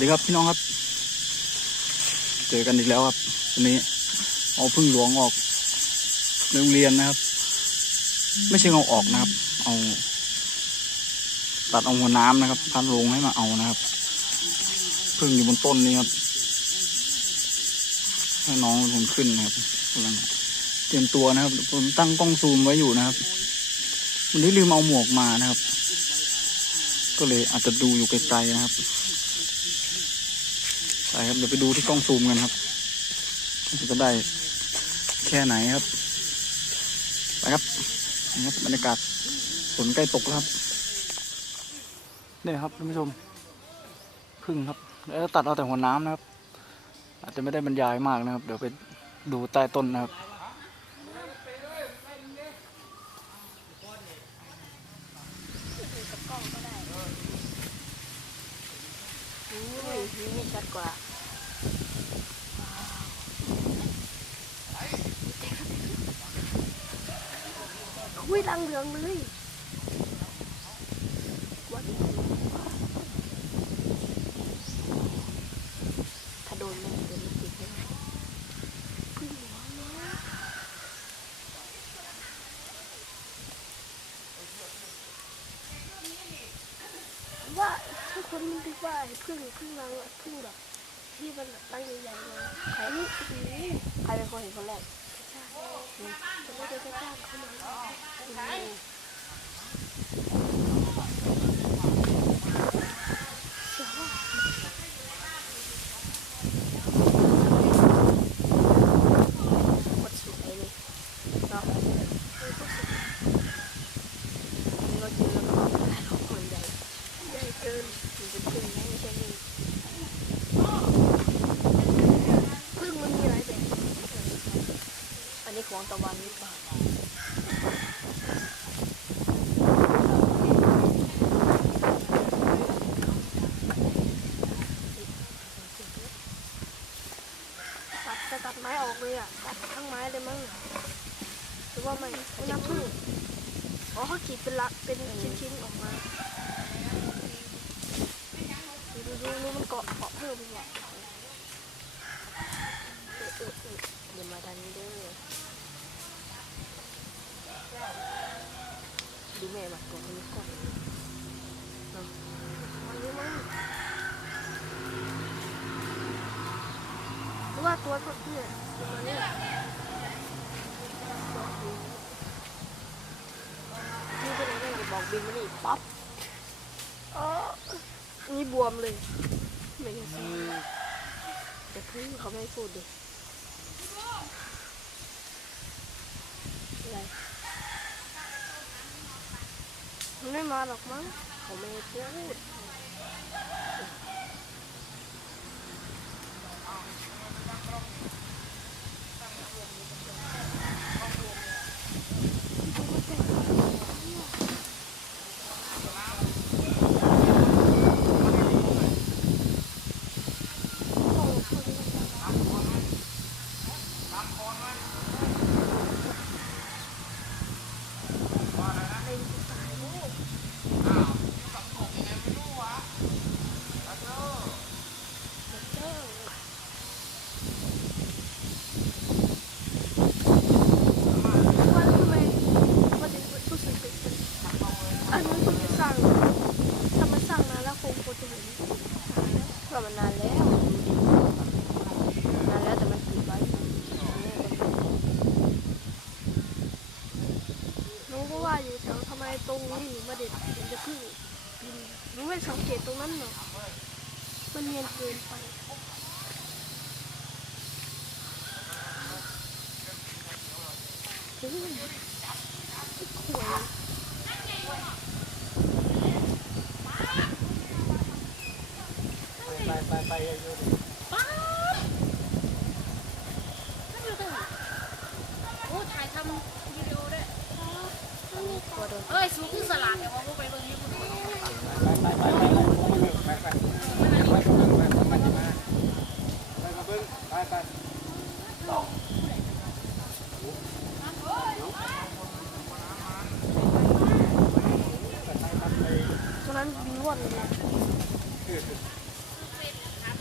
ดีครับพี่น้องครับ เจอกันอีกแล้วครับวันนี้เอาพึ่งหลวงออกในโรงเรียนนะครับ ไม่ใช่เอาออกนะครับ เอา ตัดเอาหัวน้ำนะครับพันลงให้มาเอานะครับพึ่งอยู่บนต้นนี้ครับให้น้องเป็นคนขึ้นนะครับกำลังเตรียมตัวนะครับ ผมตั้งกล้องซูมไว้อยู่นะครับวันนี้ลืมเอาหมวกมานะครับ ก็เลยอาจจะดูอยู่ไกลๆนะครับ ครับเดี๋ยวไปดูที่กล้องซูมกันครับจะได้แค่ไหนครับไปครับนี่ครับบรรยากาศฝนใกล้ตกแล้วครับนี่ครับท่านผู้ชมพึ่งครับ แล้วตัดเอาแต่หัวน้ำนะครับ อาจจะไม่ได้บรรยายมากนะครับ เดี๋ยวไปดูใต้ต้นนะครับนี่ชัดกว่า อุ้ยรังเหลืองเลยถ้าโดนม่งโดนมันติดแน่พึ่งหัวนะว่าถ้าคนมันคิดว่าไอ้พึ่งพึ่งรังอะพึ่งแบบที่มันแบบตั้งใหญ่ๆเลยใครใครเป็นคนเห็นคนแรก อืมจะไม่ได้จะจ้าเขามาอืมเดี๋ยวว่าหมดสุดเลยนี่เนาะเออหมดสุดเราเจอแล้วก็เอาไปให้เราคนใหญ่ใหญ่เกินมันจะพึ่งนะไม่ใช่นี่พึ่งมันมีหลายแบบ องตะวันหรือเปล่าตัดจะตัดไม้ออกเลยอะ ตัดทั้งไม้เลยมั้งหรือว่าไม่ไม่นับพึ่งอ๋อเขาขีดเป็นละเป็นชิ้นๆออกมาดูดูดูมันเกาะเกาะเพิ่มอีกอะเออเออเอออย่ามาดันเด้อ ดูแม่มาตัวคนนี้ก่อนเนาะมันนี้มั้งหรือว่าตัวก็เนี่ยตัวมันเนี่ยนี่เป็นอะไรกันบอกบินมานี่ป๊อปอ๋อนี่บวมเลยไม่ได้ซื้อแต่พึ่งเขาไม่พูดดิอะไร ไม่มาหรอกมั้งเขาไม่พูดว่าทำไมว่าถึงรู้สึกเป็นอันนั้นเพิ่งจะสร้างถ้ามันสร้างนานแล้วคงควรจะเห็นก็ มันนานแล้วนานแล้วแต่มันปิดไว้หนูก็ว่าอยู่แถวทำไมตรงนี้หนูมาเด็ดเห็นจะพึ่งบินหนูไม่สังเกตตรงนั้นหรอกมันเนียนเกินไปเฮ้ย ขวยไปไปไปเยอะโอ้ถ่ายทำวิดีโอด้วยเอ้ยสูงขึ้นสลัดแต่ว่าพวกไปเบิ่งนี้คุณดูไปไปไปไปตรงนั้นบินว่อนเลยนะ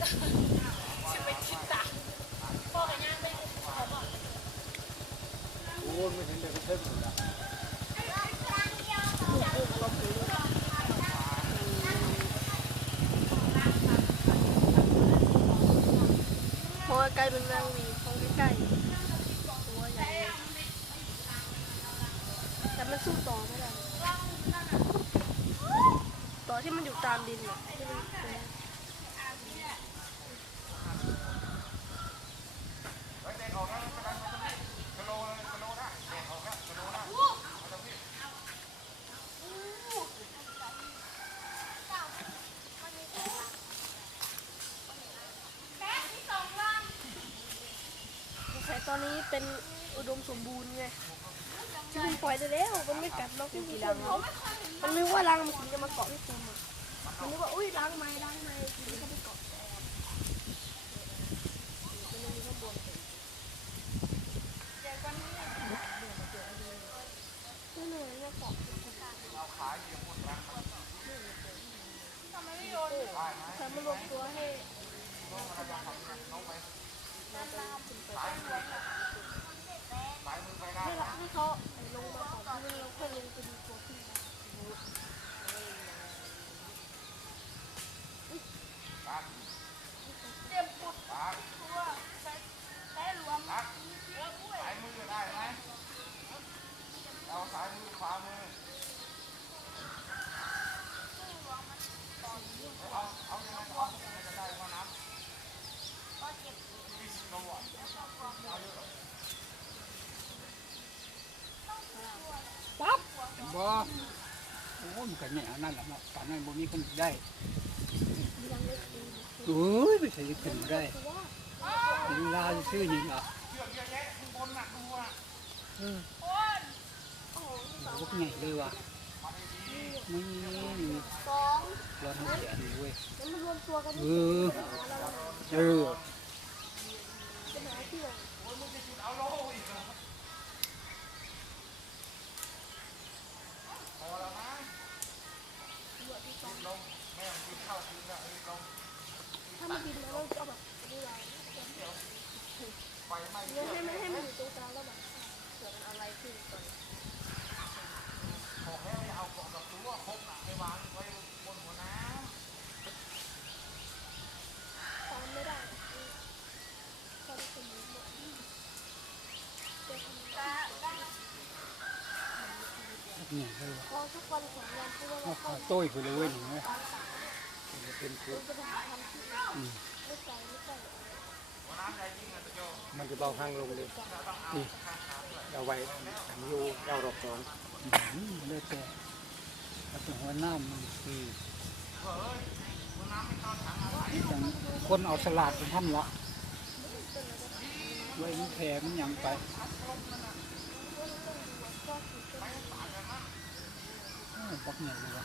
สิไปคิดตาพ่อกับย่างไปขอบอกโอ้ไม่เห็นเด็กเพิ่มอยู่ล้วเพราะว่าใกล้เป็นแมงวีเพราะใกล้ๆตัวใหญ่แต่มันสู้ต่อไม่ได้ต่อที่มันอยู่ตามดินอะที่มันเป็น แต่็นอุดมสมบูรณ์ไงที่มันปล่อยไปแล้วมันไม่กัดนกที่มีรังมันไม่ว่ารังมันถึงจะมาเกาะที่ตูมอะมันนึกว่าอุ้ยรังไม้รังไม้ถึงจะไปเกาะนี่หนูเนี่ยเกาะแต่มันรวมตัวให้ ให้เราให้เขาลงมาก่อนที่เราค่อยลงไปดูตัวขึ้นมาเตรียมกดตัวใส่ใส่รวม สายมือได้ไหมเอาสายมือขวามือเอาเอายังไงเอายังไงก็ได้ว่าน้ำวิ่งลงอะเอาเยอะ ปั๊บ บ่โอ้มั นั่นแหละเนาะตอนนั้นบ่มีคนได้โอ้ยไม่ใช่ขึ้นได้ลีลาซื่อๆนี่ล่ะเชือกเยอยะข้างอะเออพวกใหญ่เลยว่ะนี่นี่สองร้อนทั้งแขนเลยเว้ยแล้วมันรวมตัวกันเออเออเป็นหาที่ไหนเออเหรอพอแล้ว ถ้ามันบินแล้วเราจะเอาแบบนี้ไว้ไฟไหม้เนื้อให้มันให้มันอยู่ตรงกลางแล้วแบบเผื่อมันอะไรขึ้นก่อนบอกแล้วอย่าเอากล่องดอกตัวคกน่ะไปวางไว้บนหัวน้ตามไม่ได้ตอนสมมติหมดพวกใหญ่เลยว่ะพอสักวันสองวันที่ว่าเอาเราขาเข้าโต้ยไปเลยเว้ยนี่เว้ยมัน เป็นคือเราจะไปหาทำที่ไม่ไกลไม่ไกลมันจะเบาข้างลงเลยนี่เอาไว้ทำอยู่เรารอบสองอืมเลยแต่เอาแต่หัวหน้ามันคือคนเอาสลัดไปทำละไว้มันแผ่มันยังไปปักเงินเลยวะ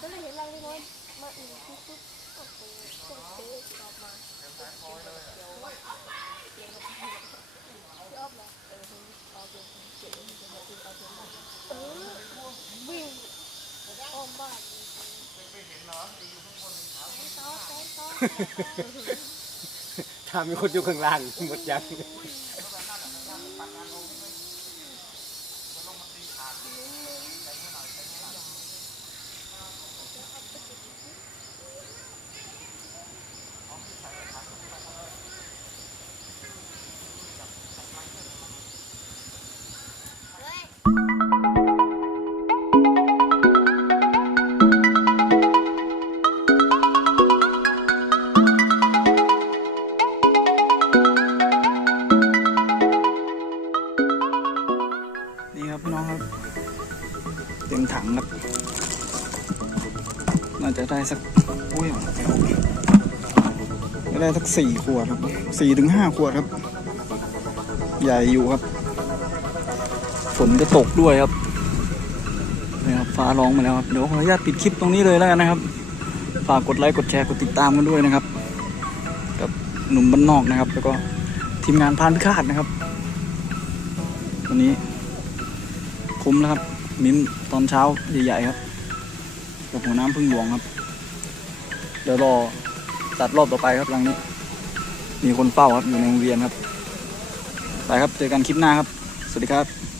ก็เลยกายว่าโง่แล้วจะย่อมันถ้ามีคนอยู่ข้างล่างหมดยัง นี่ครับพี่น้องครับเต็มถังครับน่าจะได้สักอุ้ยได้สักสี่ขวดครับสี่ถึงห้าขวดครับ ใหญ่อยู่ครับ ฝนจะตกด้วยครับนี่ครับฟ้าร้องมาแล้วครับเดี๋ยวขออนุญาตปิดคลิปตรงนี้เลยแล้วกันนะครับฝากกดไลค์กดแชร์กดติดตามกันด้วยนะครับ กับหนุ่มบ้านนอกนะครับ แล้วก็ทีมงานพานพิฆาตนะครับวันนี้คุ้มแล้วครับ มิ้มตอนเช้าใหญ่ๆครับกับหัวน้ำพึ่งหลวงครับ เดี๋ยวรอตัดรอบต่อไปครับหลังนี้ มีคนเฝ้าครับอยู่ในโรงเรียนครับ ไปครับ เจอกันคลิปหน้าครับ สวัสดีครับ